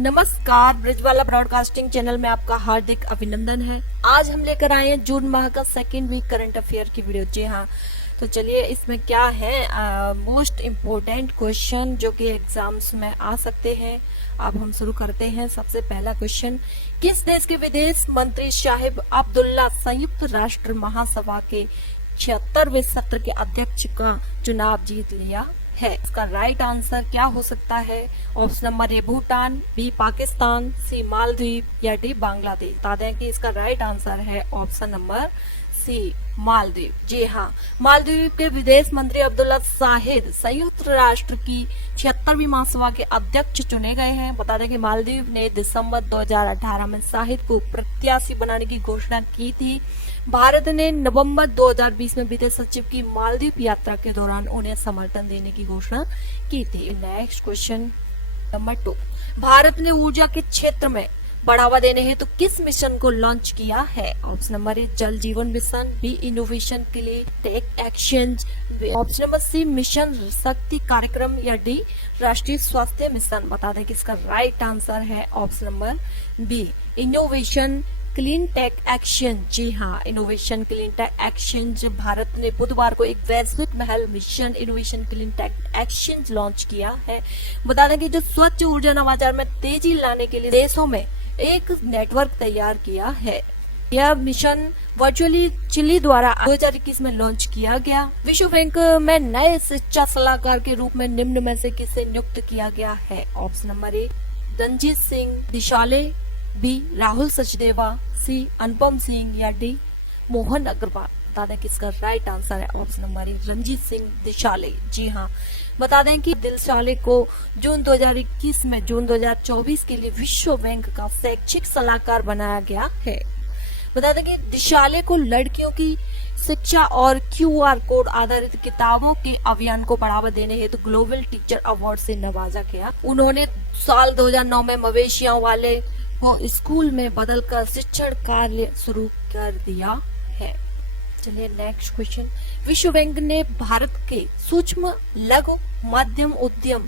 नमस्कार, ब्रिजवाला broadcasting channel में आपका हार्दिक अभिनंदन है। आज हम लेकर आए हैं जून माह का सेकेंड वीक करंट अफेयर की वीडियो। जी हाँ, तो चलिए इसमें क्या है मोस्ट इम्पोर्टेंट क्वेश्चन जो कि एग्जाम्स में आ सकते हैं। अब हम शुरू करते हैं। सबसे पहला क्वेश्चन, किस देश के विदेश मंत्री शाहिब अब्दुल्ला संयुक्त राष्ट्र महासभा के 76वें सत्र के अध्यक्ष का चुनाव जीत लिया है? इसका राइट आंसर क्या हो सकता है? Option number A Bhutan, B Pakistan, C Maldives या डी बांग्लादेश। बता दें कि इसका राइट आंसर है ऑप्शन नंबर सी मालदीव। जी हाँ, मालदीव के विदेश मंत्री अब्दुल्ला शाहिद संयुक्त राष्ट्र की 76वीं महासभा के अध्यक्ष चुने गए हैं। बता दें कि मालदीव ने दिसंबर 2018 में शाहिद को प्रत्याशी बनाने की घोषणा की थी। भारत ने नवंबर 2020 में विदेश सचिव की मालदीव यात्रा के दौरान उन्हें समर्थन देने की घोषणा की थी। नेक्स्ट क्वेश्चन नंबर 2, भारत ने ऊर्जा के क्षेत्र में बढ़ावा देने हेतु किस मिशन को लॉन्च किया है? ऑप्शन नंबर ए जल जीवन मिशन, बी इनोवेशन के लिए tech exchange, option number C mission Shakti कार्यक्रम या डी राष्ट्रीय स्वास्थ्य मिशन। बता दें कि इसका राइट आंसर है option number B innovation clean tech exchange. जी हाँ, innovation clean tech exchange. Bharat ने बुधवार को एक वैश्विक महल mission innovation clean tech exchange launch किया है। बता दें कि जो स्वच्छ ऊर्जा नवाचार में तेजी लाने के लिए देशों में एक नेटवर्क तैयार किया है। यह मिशन वर्चुअली चिली द्वारा 2021 में लॉन्च किया गया। विश्व बैंक में नए शिक्षा सलाहकार के रूप में निम्न में से किसे नियुक्त किया गया है? Option number A Ranjit Singh Disale, B Rahul Sachdeva, C Anupam Singh या डी मोहन अग्रवाल। बता दें कि इसका राइट आंसर है option number A Ranjit Singh Disale. जी हाँ, बता दें कि दिशाले को जून 2021 में जून 2024 के लिए विश्व बैंक का शैक्षिक सलाहकार बनाया गया है। बता दें कि दिशाले को लड़कियों की शिक्षा और QR कोड आधारित किताबों के अभियान को बढ़ावा देने हेतु ग्लोबल टीचर अवार्ड से नवाजा गया। उन्होंने साल 2009 में मवेशियों वाले को स्कूल में बदलकर शिक्षण कार्य शुरू कर दिया है। चलिए नेक्स्ट क्वेश्चन, विश्व बैंक ने भारत के सूक्ष्म लघु मध्यम उद्यम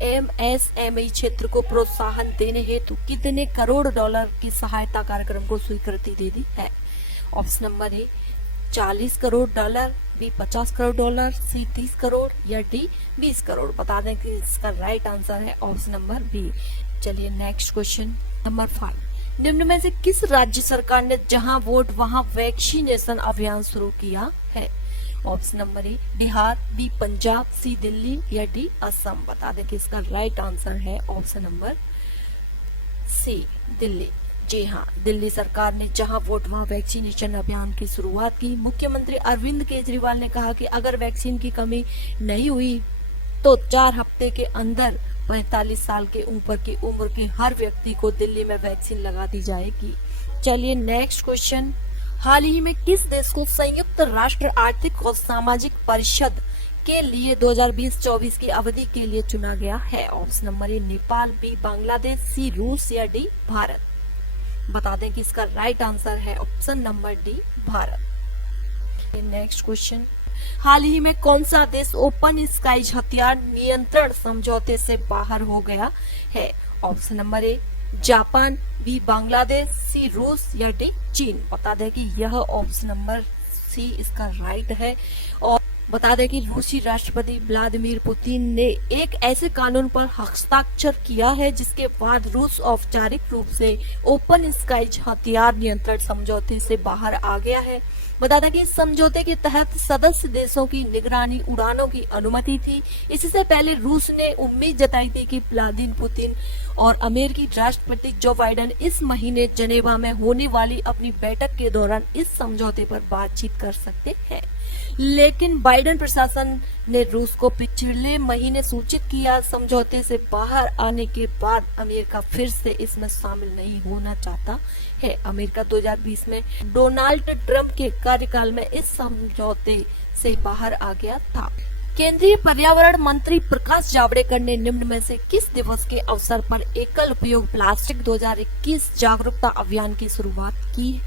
MSME क्षेत्र को प्रोत्साहन देने हेतु कितने करोड़ डॉलर की सहायता कार्यक्रम को स्वीकृति दे दी है? Option number A 40 crore dollar, B 50 crore dollar, C 30 crore या डी 20 करोड़। बता दें कि इसका राइट आंसर है ऑप्शन नंबर बी। चलिए नेक्स्ट क्वेश्चन नंबर 5, निम्न में से किस राज्य सरकार ने जहां वोट वहां वैक्सीनेशन अभियान शुरू किया है? Option number A Bihar, B Punjab, C Delhi या डी असम। बता दें कि इसका राइट आंसर है ऑप्शन नंबर सी दिल्ली। जी हाँ, दिल्ली सरकार ने जहां वोट वहां वैक्सीनेशन अभियान की शुरुआत की। मुख्यमंत्री अरविंद केजरीवाल ने कहा कि अगर वैक्सीन की कमी नहीं हुई तो 4 हफ्ते के अंदर 45 साल के ऊपर की उम्र के हर व्यक्ति को दिल्ली में वैक्सीन लगा दी जाएगी। चलिए नेक्स्ट क्वेश्चन, हाल ही में किस देश को संयुक्त राष्ट्र आर्थिक और सामाजिक परिषद के लिए 2020-24 की अवधि के लिए चुना गया है? Option number A Nepal, B Bangladesh, C रूस या डी भारत। बता दें कि इसका राइट आंसर है option number D Bharat. Next question, हाल ही में कौन सा देश ओपन स्काईज हथियार नियंत्रण समझौते से बाहर हो गया है? Option number A Japan, B Bangladesh, C रूस या डी चीन। बता दें कि यह ऑप्शन नंबर सी इसका राइट है। और बता दें कि रूसी राष्ट्रपति व्लादिमीर पुतिन ने एक ऐसे कानून पर हस्ताक्षर किया है जिसके बाद रूस औपचारिक रूप से ओपन स्काईज हथियार नियंत्रण समझौते से बाहर आ गया है। बता दें कि इस समझौते के तहत सदस्य देशों की निगरानी उड़ानों की अनुमति थी। इससे पहले रूस ने उम्मीद जताई थी कि व्लादिमीर पुतिन और अमेरिकी राष्ट्रपति जो बाइडेन इस महीने जनेवा में होने वाली अपनी बैठक के दौरान इस समझौते पर बातचीत कर सकते हैं, लेकिन बाइडेन प्रशासन ने रूस को पिछले महीने सूचित किया। समझौते से बाहर आने के बाद अमेरिका फिर से इसमें शामिल नहीं होना चाहता है। अमेरिका 2020 में डोनाल्ड ट्रंप के कार्यकाल में इस समझौते से बाहर आ गया था। केंद्रीय पर्यावरण मंत्री प्रकाश जावड़ेकर ने निम्न में से किस दिवस के अवसर पर एकल उपयोग प्लास्टिक 2021 जागरूकता अभियान की शुरुआत की?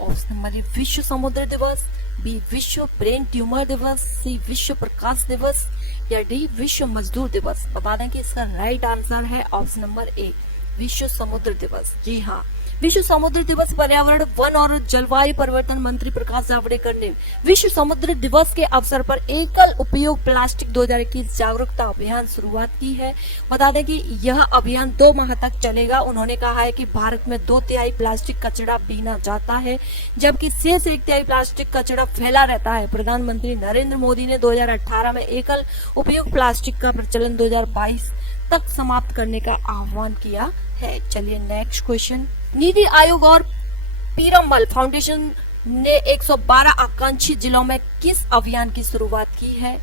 ऑप्शन नंबर ए विश्व समुद्र दिवस, बी विश्व ब्रेन ट्यूमर दिवस, सी विश्व प्रकाश दिवस या डी विश्व मजदूर दिवस। बता दें कि इसका राइट आंसर है ऑप्शन नंबर ए विश्व समुद्र दिवस। जी हाँ, विश्व समुद्र दिवस पर्यावरण, वन और जलवायु परिवर्तन मंत्री प्रकाश जावड़ेकर ने विश्व समुद्र दिवस के अवसर पर एकल उपयोग प्लास्टिक 2021 जागरूकता अभियान शुरुआत की है। बता दें कि यह अभियान 2 माह तक चलेगा। उन्होंने कहा है कि भारत में 2/3 प्लास्टिक कचरा बीना जाता है, जबकि शेष 1/3 प्लास्टिक कचरा फैला रहता है। प्रधानमंत्री नरेंद्र मोदी ने 2018 में एकल उपयोग प्लास्टिक का प्रचलन 2022 तक समाप्त करने का आह्वान किया है। चलिए नेक्स्ट क्वेश्चन। नीति आयोग और पीरामल फाउंडेशन ने 112 आकांक्षी जिलों में किस अभियान की शुरुआत की है?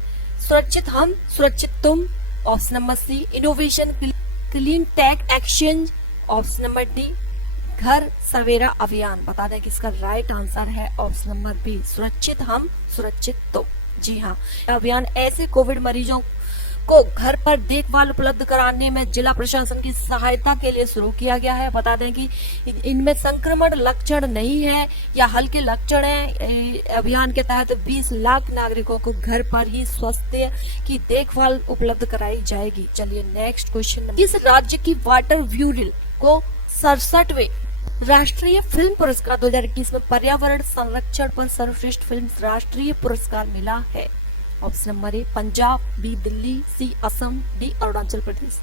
सुरक्षित हम, सुरक्षित तुम, option number C. Innovation clean tech exchange, option number D. घर सवेरा अभियान। बता दें कि इसका राइट आंसर है ऑप्शन नंबर बी, सुरक्षित हम, सुरक्षित तुम। जी हाँ, अभियान ऐसे कोविड मरीजों को घर पर देखभाल उपलब्ध कराने में जिला प्रशासन की सहायता के लिए शुरू किया गया है। बता दें कि इनमें संक्रमण लक्षण नहीं है या हल्के लक्षण है। अभियान के तहत 20 लाख नागरिकों को घर पर ही स्वास्थ्य की देखभाल उपलब्ध कराई जाएगी। चलिए नेक्स्ट क्वेश्चन। इस राज्य की वाटर ब्यूरो को 67वें राष्ट्रीय फिल्म पुरस्कार 2021 में पर्यावरण संरक्षण पर सर्वश्रेष्ठ फिल्म राष्ट्रीय पुरस्कार मिला है। Option number A Punjab, B Delhi, C Assam, D Arunachal Pradesh.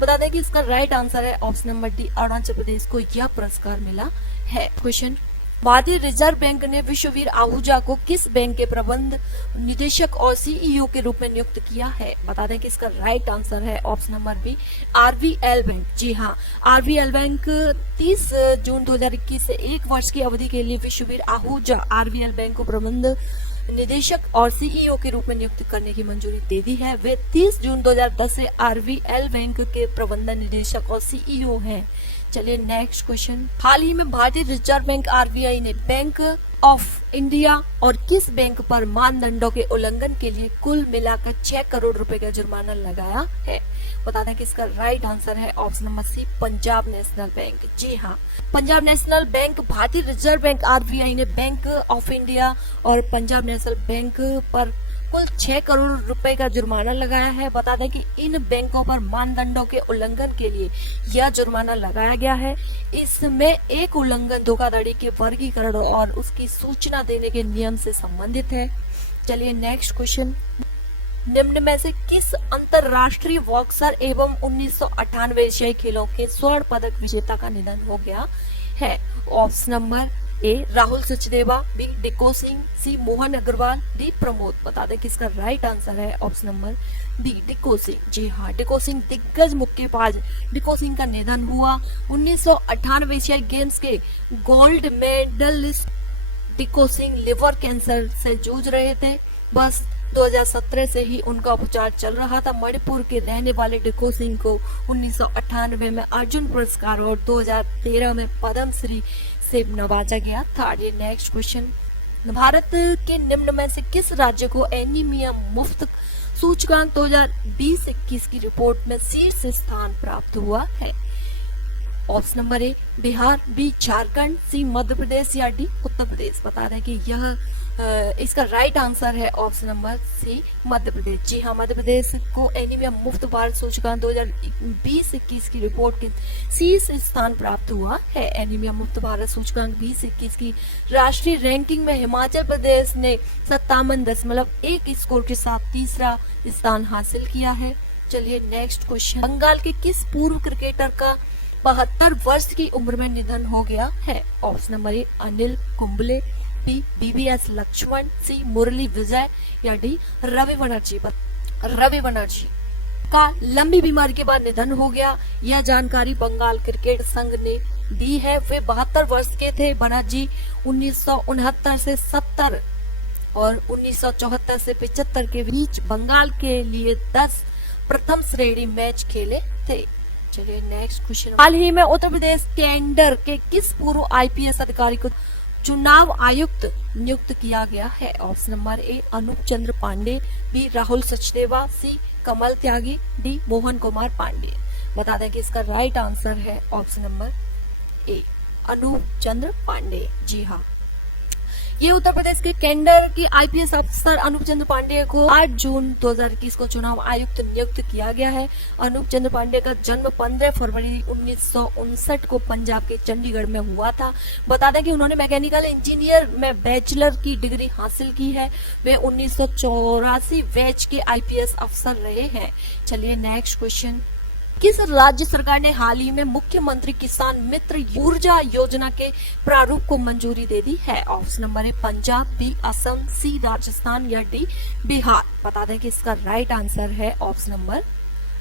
बता दें कि इसका राइट आंसर है option number D, Arunachal Pradesh को यह पुरस्कार मिला है। क्वेश्चन। भारतीय रिजर्व बैंक ने विश्ववीर आहूजा को किस बैंक के प्रबंध निदेशक और सीईओ के रूप में नियुक्त किया है? बता दें कि इसका राइट आंसर है option number B, RBL bank. जी हाँ, आरबीएल बैंक 30 जून 2021 से 1 वर्ष की अवधि के लिए विश्ववीर आहूजा आरबीएल बैंक को प्रबंध निदेशक और सीईओ के रूप में नियुक्त करने की मंजूरी दे दी है। वे 30 जून 2010 से आरबीएल बैंक के प्रबंधन निदेशक और सीईओ हैं। चलिए नेक्स्ट क्वेश्चन। हाल ही में भारतीय रिजर्व बैंक आरबीआई ने बैंक ऑफ इंडिया और किस बैंक पर मानदंडों के उल्लंघन के लिए कुल मिलाकर 6 करोड़ रुपए का जुर्माना लगाया है? बता दें कि इसका राइट आंसर है option number C, Punjab national bank. जी हाँ, Punjab national bank, Bharatiya reserve bank RBI ने बैंक ऑफ इंडिया और पंजाब नेशनल बैंक पर कुल 6 करोड़ रुपए का जुर्माना लगाया है। बता दें कि इन बैंकों पर मानदंडों के उल्लंघन के लिए यह जुर्माना लगाया गया है। इसमें एक उल्लंघन धोखाधड़ी के वर्गीकरण और उसकी सूचना देने के नियम से संबंधित है। चलिए नेक्स्ट क्वेश्चन। निम्न में से किस अंतरराष्ट्रीय बॉक्सर एवं 1998 एशियाई खेलों के स्वर्ण पदक विजेता का निधन हो गया है? Option number A Rahul Sachdeva, B Dingko Singh, C Mohan Agarwal, D Pramod. बता दें कि इसका राइट आंसर है option number D, Dingko Singh. जी हाँ, डिको सिंह दिग्गज मुक्केबाज डिको सिंह का निधन हुआ। 1998 एशियाई गेम्स के gold medallist Dingko Singh liver cancer से जूझ रहे थे। बस 2017 से ही उनका उपचार चल रहा था। मणिपुर के रहने वाले डिको सिंह को 1998 में अर्जुन पुरस्कार और 2013 में पद्म श्री से नवाजा गया था। ये नेक्स्ट क्वेश्चन। भारत के निम्न में से किस राज्य को एनीमिया मुक्त सूचकांक 2020-21 की रिपोर्ट में शीर्ष स्थान प्राप्त हुआ है? Option number A Bihar, B Jharkhand, C Madhya Pradesh या डी उत्तर प्रदेश। बता दें कि यह इसका राइट आंसर है option number C, Madhya Pradesh. जी हाँ, मध्य प्रदेश को एनीमिया मुक्त भारत सूचकांक 2020-21 की रिपोर्ट के शीर्ष स्थान प्राप्त हुआ है। एनीमिया मुक्त भारत सूचकांक 2021 की राष्ट्रीय रैंकिंग में हिमाचल प्रदेश ने 57.1 स्कोर के साथ तीसरा स्थान हासिल किया है। चलिए नेक्स्ट क्वेश्चन। बंगाल के किस पूर्व क्रिकेटर का 72 वर्ष की उम्र में निधन हो गया है? Option number A Anil Kumble, B BVS Laxman, C Murali Vijay या डी रवि बनर्जी। रवि बनर्जी का लंबी बीमारी के बाद निधन हो गया। यह जानकारी बंगाल क्रिकेट संघ ने दी है। वे 72 वर्ष के थे। बनर्जी 1969 से 70 और 1974 से 75 के बीच बंगाल के लिए 10 प्रथम श्रेणी मैच खेले थे। चलिए नेक्स्ट क्वेश्चन। हाल ही में उत्तर प्रदेश कैडर के किस पूर्व आईपीएस अधिकारी को चुनाव आयुक्त नियुक्त किया गया है? Option number A Anup Chandra Pande, B Rahul Sachdeva, C Kamal Tyagi, D Mohan Kumar Pande. बता दें कि इसका राइट आंसर है option number A Anup Chandra Pande. जी हाँ, ये उत्तर प्रदेश के कैडर के आईपीएस अफसर अनूप चंद्र पांडेय को 8 जून 2021 को चुनाव आयुक्त नियुक्त किया गया है। अनूप चंद्र पांडेय का जन्म 15 फरवरी 1959 को पंजाब के चंडीगढ़ में हुआ था। बता दें कि उन्होंने मैकेनिकल इंजीनियर में बैचलर की डिग्री हासिल की है। वे 1984 बैच के आईपीएस अफसर रहे हैं। चलिए नेक्स्ट क्वेश्चन, किस राज्य सरकार ने हाल ही में मुख्यमंत्री किसान मित्र ऊर्जा योजना के प्रारूप को मंजूरी दे दी है? ऑप्शन नंबर है पंजाब, बी असम, सी राजस्थान या डी बिहार। बता दें कि इसका राइट आंसर है ऑप्शन नंबर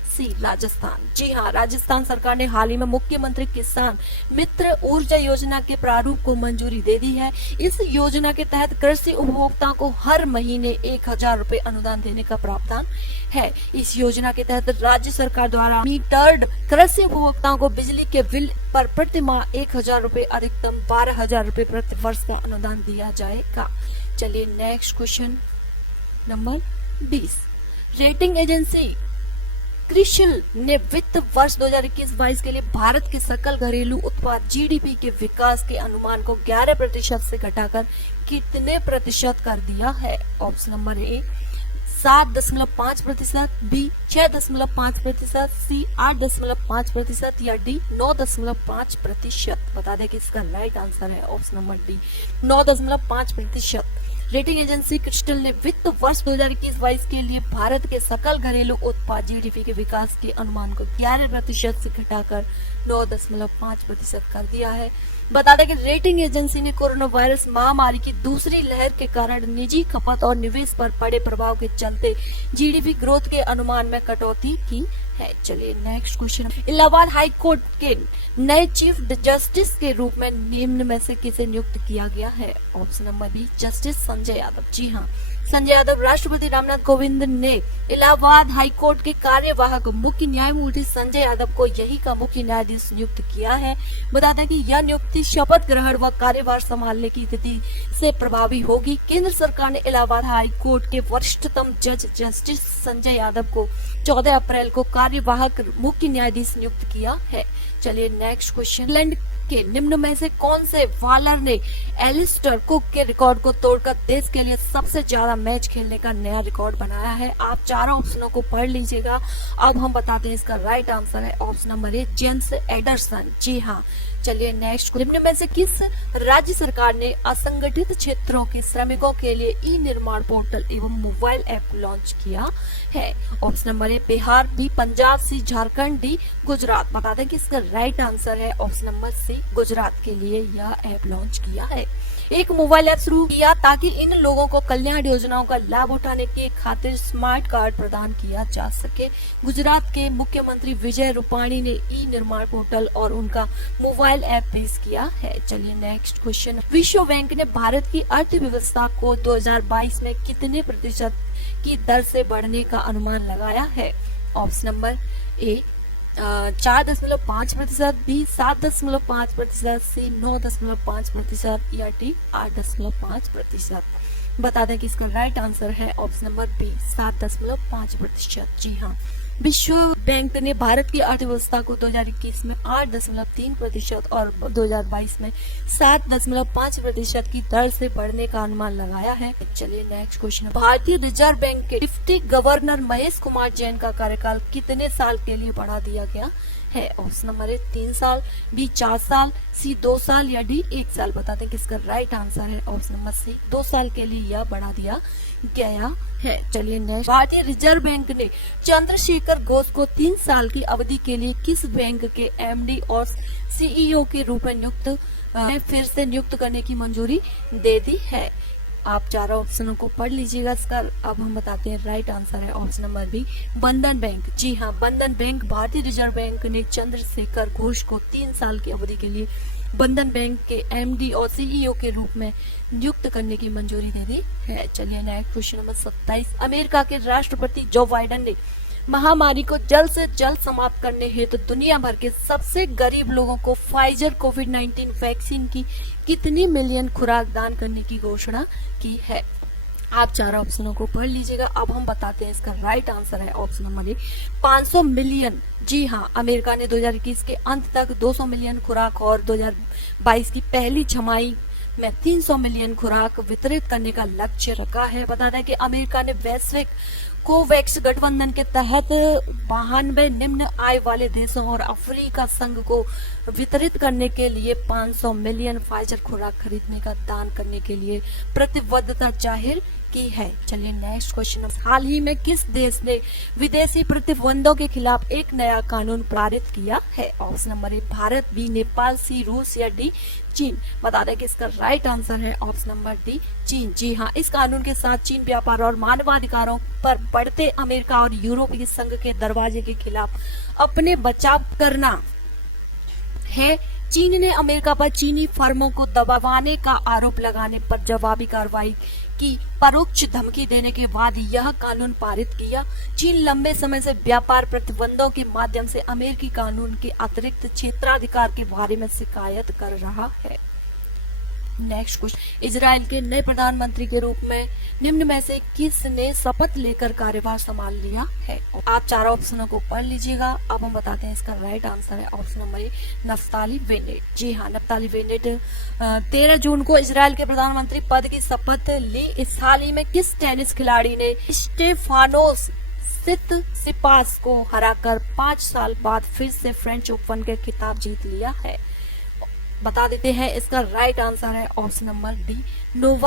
सी राजस्थान। जी हाँ, राजस्थान सरकार ने हाल ही में मुख्यमंत्री किसान मित्र ऊर्जा योजना के प्रारूप को मंजूरी दे दी है। इस योजना के तहत कृषि उपभोक्ताओं को हर महीने 1000 रुपए अनुदान देने का प्रावधान है। इस योजना के तहत राज्य सरकार द्वारा मीटर्ड कृषि उपभोक्ताओं को बिजली के बिल पर प्रति माह 1000 रुपए अधिकतम 12,000 रुपए प्रति वर्ष का अनुदान दिया जाएगा। चलिए next question number 20, rating agency CRISIL ने वित्त वर्ष 2021-22 के लिए भारत के सकल घरेलू उत्पाद जीडीपी के विकास के अनुमान को 11% से घटाकर कितने प्रतिशत कर दिया है? ऑप्शन नंबर ए 7.5%, बी 6.5%, सी 8.5% या डी 9.5%। बता दें कि इसका राइट आंसर है option number D 9.5%। Rating agency crystal ने वित्त वर्ष 2021-22 के लिए भारत के सकल घरेलू उत्पाद जीडीपी के विकास के अनुमान को 11% से घटाकर 9.5% कर दिया है। बता दें कि रेटिंग एजेंसी ने कोरोना वायरस महामारी की दूसरी लहर के कारण निजी खपत और निवेश पर पड़े प्रभाव के चलते जीडीपी ग्रोथ के अनुमान में कटौती की है। चलिए next question, Allahabad high court के नए चीफ जस्टिस के रूप में निम्न में से किसे नियुक्त किया गया है? Option number B justice Sanjay Yadav. जी हाँ, संजय यादव राष्ट्रपति रामनाथ कोविंद ने इलाहाबाद हाई कोर्ट के कार्यवाहक मुख्य न्यायमूर्ति संजय यादव को यही का मुख्य न्यायाधीश नियुक्त किया है। बता दें कि यह नियुक्ति शपथ ग्रहण व कार्यभार संभालने की तिथि से प्रभावी होगी। केंद्र सरकार ने इलाहाबाद हाई कोर्ट के वरिष्ठतम जज जस्टिस संजय यादव को 14 अप्रैल को कार्यवाहक मुख्य न्यायाधीश नियुक्त किया है। चलिए नेक्स्ट क्वेश्चन, इंग्लैंड के निम्न में से कौन से बॉलर ने एलिस्टर कुक के रिकॉर्ड को तोड़कर देश के लिए सबसे ज्यादा मैच खेलने का नया रिकॉर्ड बनाया है? आप चारों ऑप्शनों को पढ़ लीजिएगा। अब हम बताते हैं इसका राइट आंसर है option number A James Anderson. जी हाँ, चलिए नेक्स्ट, निम्न में से किस राज्य सरकार ने असंगठित क्षेत्रों के श्रमिकों के लिए ई निर्माण पोर्टल एवं मोबाइल ऐप लॉन्च किया है? Option number A Bihar, B Punjab, C Jharkhand, D Gujarat. बता दें कि इसका राइट आंसर है ऑप्शन नंबर सी गुजरात के लिए यह ऐप लॉन्च किया है। एक मोबाइल ऐप शुरू किया ताकि इन लोगों को कल्याण योजनाओं का लाभ उठाने के खातिर स्मार्ट कार्ड प्रदान किया जा सके। गुजरात के मुख्यमंत्री विजय रूपाणी ने ई निर्माण पोर्टल और उनका मोबाइल ऐप पेश किया है। चलिए नेक्स्ट क्वेश्चन, विश्व बैंक ने भारत की अर्थव्यवस्था को 2022 में कितने प्रतिशत की दर से बढ़ने का अनुमान लगाया है? ऑप्शन नंबर ए 4.5%, बी 7.5%, सी 9.5% या डी 8.5%। बता दें कि इसका राइट आंसर है ऑप्शन नंबर बी 7.5%। जी हाँ, विश्व बैंक ने भारत की अर्थव्यवस्था को 2021 में 8.3% और 2022 में 7.5% की दर से बढ़ने का अनुमान लगाया है। चलिए नेक्स्ट क्वेश्चन, भारतीय रिजर्व बैंक के डिप्टी गवर्नर महेश कुमार जैन का कार्यकाल कितने साल के लिए बढ़ा दिया गया है? ऑप्शन नंबर ए 3 साल, बी 4 साल, सी 2 साल या डी 1 साल। बताते हैं कि इसका राइट आंसर है ऑप्शन नंबर सी 2 साल के लिए यह बढ़ा दिया गया है। चलिए नेक्स्ट, भारतीय रिजर्व बैंक ने चंद्रशेखर घोष को 3 साल की अवधि के लिए किस बैंक के एमडी और सीईओ के रूप में फिर से नियुक्त करने की मंजूरी दे दी है? आप चारों ऑप्शनों को पढ़ लीजिएगा। इसका अब हम बताते हैं राइट आंसर है ऑप्शन नंबर बी बंधन बैंक। जी हाँ, बंधन बैंक भारतीय रिजर्व बैंक ने चंद्रशेखर घोष को 3 साल की अवधि के लिए बंधन बैंक के एमडी और सीईओ के रूप में नियुक्त करने की मंजूरी दे दी है। चलिए नेक्स्ट क्वेश्चन नंबर 27, अमेरिका के राष्ट्रपति जो बाइडेन ने महामारी को जल्द से जल्द समाप्त करने हेतु दुनिया भर के सबसे गरीब लोगों को फाइजर कोविड-19 वैक्सीन की कितनी मिलियन खुराक दान करने की घोषणा की है? आप चारों ऑप्शनों को पढ़ लीजिएगा। अब हम बताते हैं इसका राइट आंसर है ऑप्शन नंबर ए 500 मिलियन। जी हाँ, अमेरिका ने 2021 के अंत तक 200 मिलियन खुराक और 2022 की पहली छमाही में 300 मिलियन खुराक वितरित करने का लक्ष्य रखा है। बता दें कि अमेरिका ने वैश्विक कोवैक्स गठबंधन के तहत 92 निम्न आय वाले देशों और अफ्रीका संघ को वितरित करने के लिए 500 मिलियन फाइजर खुराक खरीदने का दान करने के लिए प्रतिबद्धता जाहिर की है। चलिए नेक्स्ट क्वेश्चन। हाल ही में किस देश ने विदेशी प्रतिबंधों के खिलाफ एक नया कानून पारित किया है? Option number A Bharat, B Nepal, C रूस या डी चीन। बता दें कि इसका राइट आंसर है ऑप्शन नंबर डी चीन। जी हाँ, इस कानून के साथ चीन व्यापार और मानवाधिकारों पर बढ़ते अमेरिका और यूरोपीय संघ के दरवाजे के खिलाफ अपने बचाव करना है। चीन ने अमेरिका पर चीनी फर्मों को दबाने का आरोप लगाने पर जवाबी कार्रवाई की परोक्ष धमकी देने के बाद यह कानून पारित किया। चीन लंबे समय से व्यापार प्रतिबंधों के माध्यम से अमेरिकी कानून के अतिरिक्त क्षेत्राधिकार के बारे में शिकायत कर रहा है। Next question. इजराइल के नए प्रधानमंत्री के रूप में निम्न में से किसने शपथ लेकर कार्यभार संभाल लिया है? आप चारों ऑप्शनों को पढ़ लीजिएगा। अब हम बताते हैं इसका राइट आंसर है option number A Naftali Bennett. जी हाँ, नफ्ताली बेनेट 13 जून को इजराइल के प्रधानमंत्री पद की शपथ ली। इस हाल ही में किस टेनिस खिलाड़ी ने स्टेफानोस सिपास को हराकर 5 साल बाद फिर से फ्रेंच ओपन के खिताब जीत लिया है? बता देते हैं इसका राइट आंसर है ऑप्शन नंबर डी नोवाक